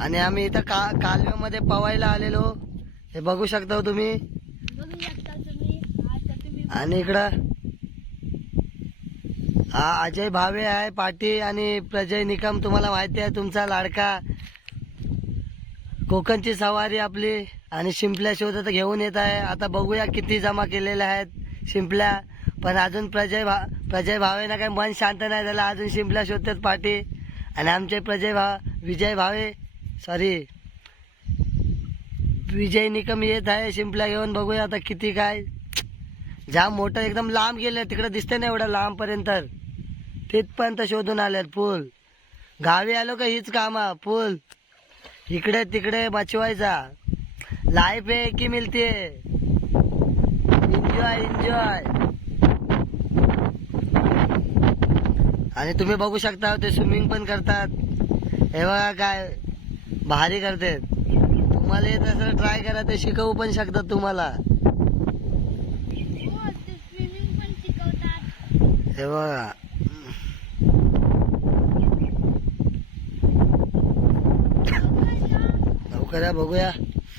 आणि आम्ही इथं का कालव्यामध्ये पवायला आलेलो. हे बघू शकता हो तुम्ही. आणि इकडं हा अजय भावे आहे पाटी आणि प्रजय निकम तुम्हाला माहिती आहे तुमचा लाडका. कोकणची सवारी आपली आणि शिंपल्या शोधत घेऊन येत आहे. आता बघूया किती जमा केलेल्या आहेत शिंपल्या. पण अजून प्रजय भा प्रजय भावेना काही मन शांत नाही झालं. अजून शिंपल्या शोधतात पाटी आणि आमचे प्रजय भा विजय भावे सॉरी. विजय निकम येत आहे शिंपला घेऊन बघूया आता किती काय. जाम मोठं एकदम लांब गेले तिकडे दिसते ना एवढं लांबपर्यंत. तिथपर्यंत शोधून आल्यात पूल. गावी आलो का हीच कामा पूल. इकडे तिकडे बचवायचा लाईफ आहे की मिळते? एन्जॉय एन्जॉय आणि तुम्ही बघू शकता ते स्विमिंग पण करतात. हे बघा काय भारी करतात तुम्हाला येत असं ट्राय करा ते शिकवू पण शकतात तुम्हाला. हो ते स्विमिंग पण शिकवतात. हे बघा. लवकर या बघूया.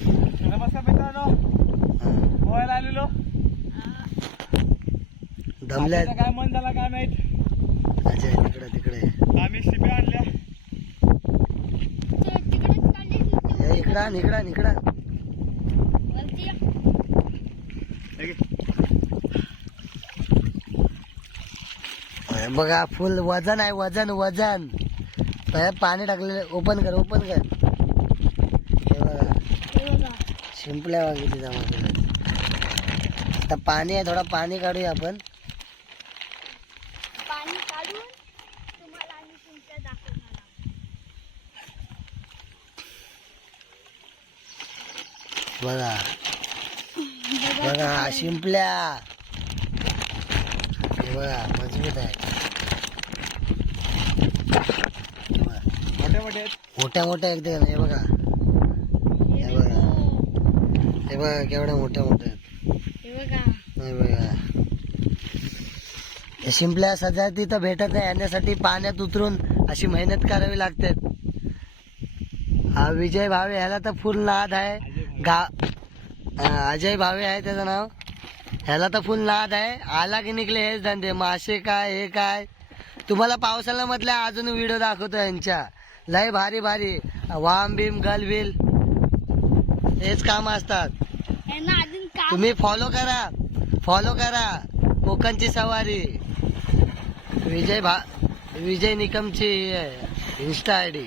नमस्कार मित्रांनो. पोहायला आलेलो. दमल्यात. आता काय मन झाला काय माहीत? अजय तिकडे तिकडे. आम्ही शिप्या आणल्या ते तिकडेच काढले की हे घे. हे बघा फुल वजन आहे वजन वजन. पाणी टाकलेलं ओपन कर ओपन कर. हे बघा. शिंपल्या किती जमा आता पाणी आहे थोडा पाणी काढूया आपण पाणी काढून तुम्हाला आम्ही तुमच्या दाखवणार आहोत. बघा. बघा शिंपल्या. बघा मजबूत आहे. मोठ्या मोठ्या एकदम हे बघा. हे बघा. हे बघा केवढ्या मोठ्या मोठ्या. हे बघा. हे बघा. शिंपल्या सध्या तिथं भेटत नाही. येण्यासाठी पाण्यात उतरून अशी मेहनत करावी लागते. हा विजय भावे ह्याला तर फुल नाद आहे. गा अजय भावे आहे त्याचं नाव. ह्याला तर फुल नाद आहे. आला की निघले हेच धंदे. मासे काय हे काय? तुम्हाला पावसाला म्हटलं अजून व्हिडिओ दाखवतो यांच्या. लय भारी भारी. वाम बिम गल बिल. हेच काम असतात. तुम्ही फॉलो करा. फॉलो करा. कोकणची सवारी. विजय भा विजय निकमची इन्स्टा आय डी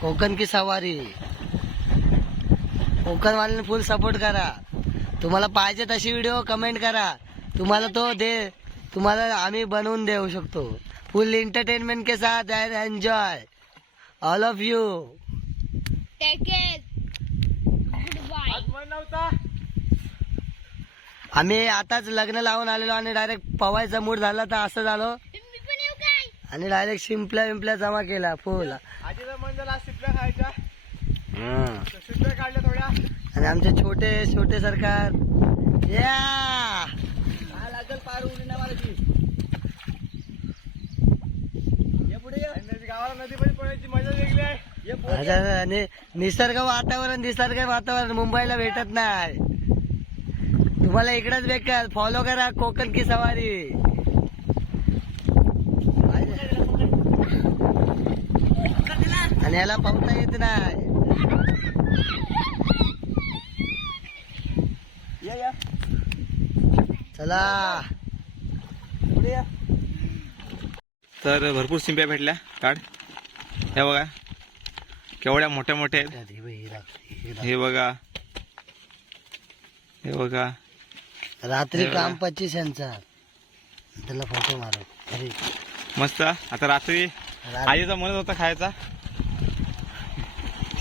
कोकण की सवारी. कोकणवाल्यांनी फुल सपोर्ट करा. तुम्हाला पाहिजे तशी व्हिडिओ कमेंट करा. तुम्हाला तो दे तुम्हाला आम्ही बनवून देऊ शकतो. फुल एंटरटेनमेंट के साथ enjoy all of you take care good bye आज मन नव्हता. आम्ही आताच लग्न लावून आलेलो आणि डायरेक्ट पवायचा मूड झाला तर असं झालो. मी पण येऊ काय? आणि डायरेक्ट शिंपल्या विंपल्या जमा केला फुल आजीचं मन झाला शिप्या खायच्या आणि तर शिप्या काढल्या थोड्या आमचे छोटे छोटे सरकार. या लागल पार उडी ना मारायची. आणि गावाला नदीमध्ये पडायची मजा वेगळी आहे. आणि निसर्ग वातावरण निसर्ग वातावरण मुंबईला भेटत नाही. तुम्हाला इकडेच भेटल. फॉलो करा कोकण की सवारी. आणि याला पावता येत नाही ये ये. तर भरपूर शिंप्या भेटल्या काढ. हे बघा केवढ्या मोठ्या मोठ्या आहेत. हे बघा. हे बघा. रात्री. काम पच्चीस यांचा. त्याला फोटो मारू. मस्त. आता रात्री रात्री. आईचा म्हणत होता खायचा.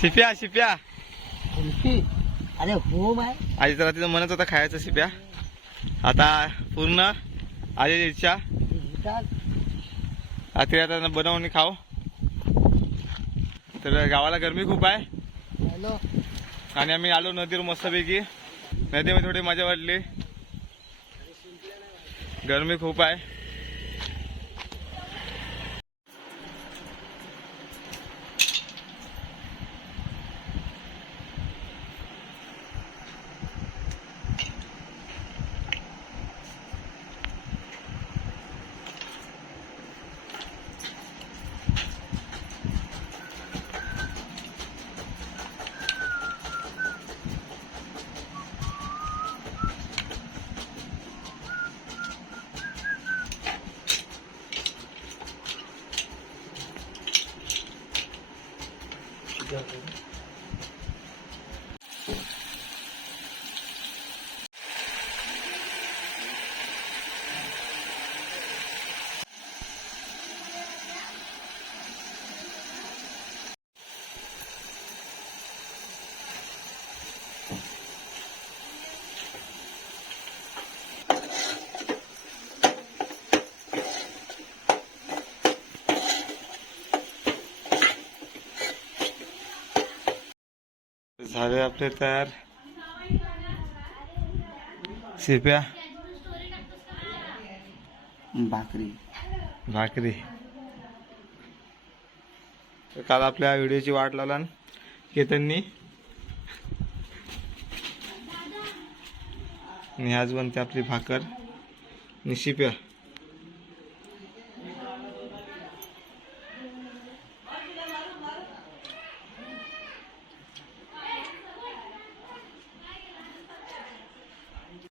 शिप्या शिप्या अरे हो माय आजीचा रात्रीचं म्हणत होता खायचा शिप्या आता पूर्ण आजीची इच्छा रात्री आता बनवून खाऊ. तर गावाला गरमी खूप आहे. आणि आम्ही आलो नदीवर मस्तपैकी. नदीमध्ये थोडी मजा वाटली. गरमी खूप आहे. झाले आपले तयार. शिप्या. भाकरी. भाकरी. तर काल आपल्या व्हिडिओची वाट लावला न केतननी. आणि आज बनते आपली भाकर. आणि शिप्या.